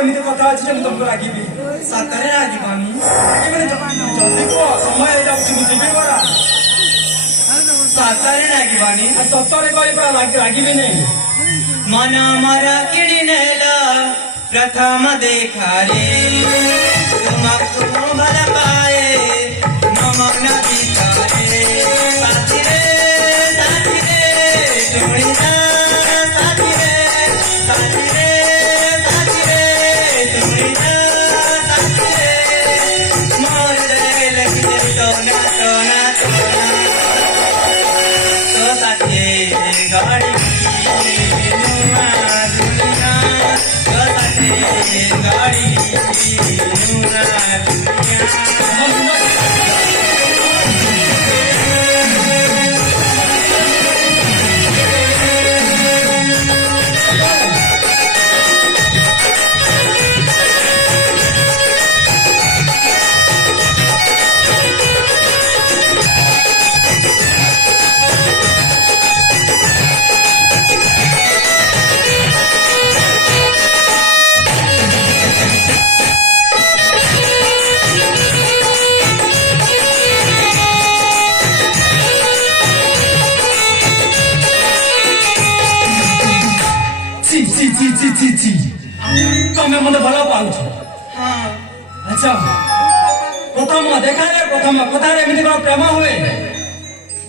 ଏମିତି କଥା ଅଛି ଯେ ମୁଁ ତମକୁ ରାଗିବି। ସତରେ ରାଗିବନି? ଜଲ୍ଦି କୁହ, ସମୟ ହେଇଯାଉଛି, ମୁଁ ଯିବି ପରା। ସତରେ ରାଗିବନି? ସତରେ କହି ପରା ରାଗିବିନି। ମନ ମୋର କିଣି ନେଲ ପ୍ରଥମ ଦେଖାରେ, ତୁମକୁ ଭଲ ପାଏ ମୋ ମନ ଭିତରେ। ସାଥିରେ ସାଥିରେ ଶୁଣିଲା, ସାଥିରେ ସାଥିରେ ସାଥିରେ ଶୁଣିଲା, ସାଥିରେ ମୋର ଲେଖିଲେ ଟୋନା ଟୋନା ଟୋନା। तो साथे गाड़ी नुआ दुनिया, तो साथे गाड़ी नुआ दुनिया। ତମେ ମତେ ଭଲ ପାଉଛ? ଆଚ୍ଛା, ପ୍ରଥମ ଦେଖାରେ ପ୍ରଥମ କଥାରେ ଏମିତି କଣ ପ୍ରେମ ହୁଏ?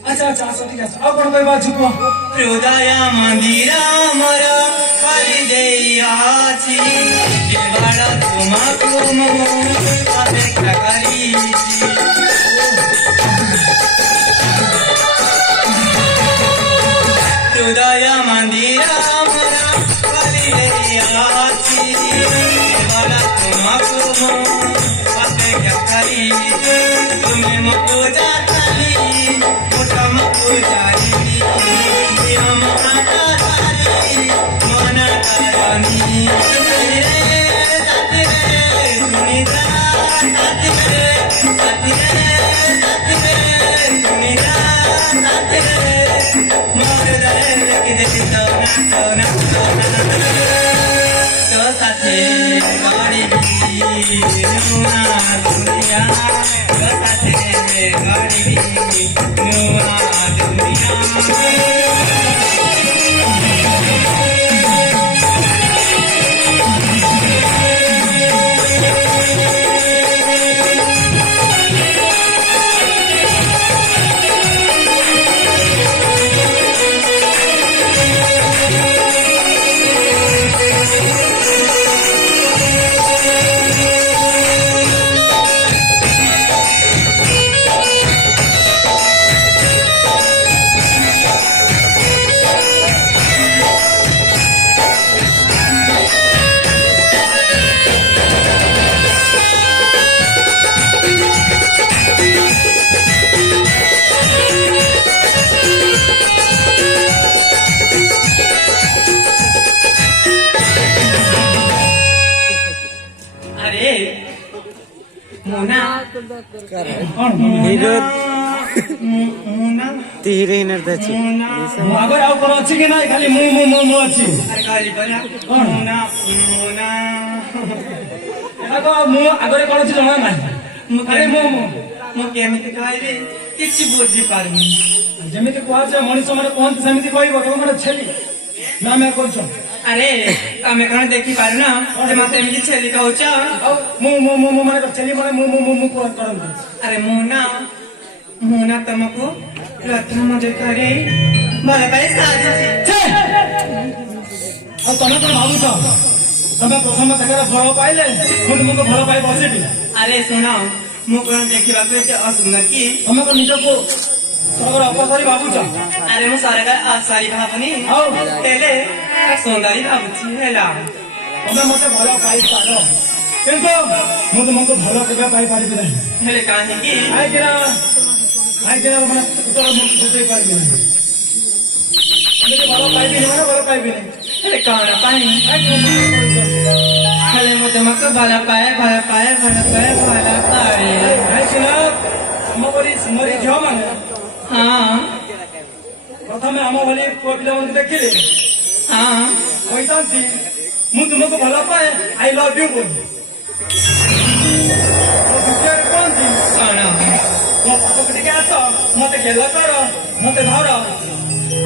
ଆଚ୍ଛା ଆଚ୍ଛା, ଆସ ଠିକ ଅଛି, ଆଉ କଣ କହିବା ଅଛି କୁହ। ହୃଦୟ ମନ୍ଦିର ମୋର କରି ଦେଇଅଛି, କେବଳ ତୁମକୁ ମୁଁ ଅପେକ୍ଷା କରିଛି। ହୃଦୟ ମନ୍ଦିର ମୋର କରି ଦେଇଅଛି, କେବଳ ତୁମକୁ ମୁଁ ଅପେକ୍ଷା କରିଛି। ତୁମେ ମୋ ପୂଜା ଥାଲି, ମୁଁ ତମକୁ ଚାହିଁବି, ଆମ ହାତ ଧରି ମନ କରନି। ସାଥିରେ ଶୁଣିଲା, ସାଥିରେ ସାଥିରେ ସାଥିରେ ଶୁଣିଲା, ସାଥିରେ ମୋର ଲେଖିଦେଲି ଟୋନା ଟୋନା ଟୋନା। तो साथे गाड़ी नुआ दुनिया, तो साथे गाड़ी नुआ दुनिया। हिरोइन अच्छी आगर आउ कोन अछि कि नै खाली मु मु मु मु अछि। अरे खाली बला कोन मुना मुना आगो मु आगरे कोन अछि जणा नै। अरे मु मु मु केमिति कहबे किछि बुझि पारबी। जेमिति कोआ जे मनिष माने कोन सेमिति कहइबो तमे माने छेली ना मैं कोन छ। अरे तमे कोन देखि पारु ना जे मते एमिति छेली कहउछ। मु मु मु मु माने छेली माने मु मु मु मु कोन करन। अरे मुना तमको प्रथम देखरे भले पाए साजी छे आ तमे कोन भाबुछ तमे प्रथम देखरे फल पाइले मुझे मुको फल पाइ बसिबी। अरे सुनो मु कोन देखिबा को जे असुंदर की तमे को निजको सरगर अपसरी भाबुछ। अरे मु सरगर आसारी भाबनी तेले सुंदरी भाबुची हेला तमे मते फल पाइ पारो किंतु मु तुमको फल केबे पाइ पारिबी नै। हेले काहे की आइ केना माने उतर मु जेते पारिबी नै। मते फल पाइबी नै माने फल पाइबी नै। हेले कान पानी हेले मु तुमको भला पाए भला पाए भला पाए भला पाए। आइ केना मरी मरी झ माने हां प्रथमे आम भली पुआ पिला मन देखिले हां कहतांती ମୁଁ ତୁମକୁ ଭଲ ପାଏ ଆଇ ଲଭ୍ ୟୁ ବୋଲି ଦ୍ୱିତୀୟରେ କୁହନ୍ତି କଣ ମୋ ପାଖକୁ ଟିକେ ଆସ ମତେ ଗେଲ କର ମତେ ଧର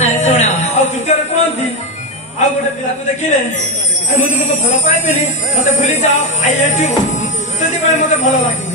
ଆରେ ଶୁଣ ଆଉ ତୃତୀୟରେ କୁହନ୍ତି ଆଉ ଗୋଟେ ପିଲାକୁ ଦେଖିଲେ ମୁଁ ତୁମକୁ ଭଲ ପାଇବିନି ମତେ ଭୁଲି ଯାଅ ଆଇ ହେଟ୍ ୟୁ ସେଥିପାଇଁ ମତେ ଭଲ ଲାଗେ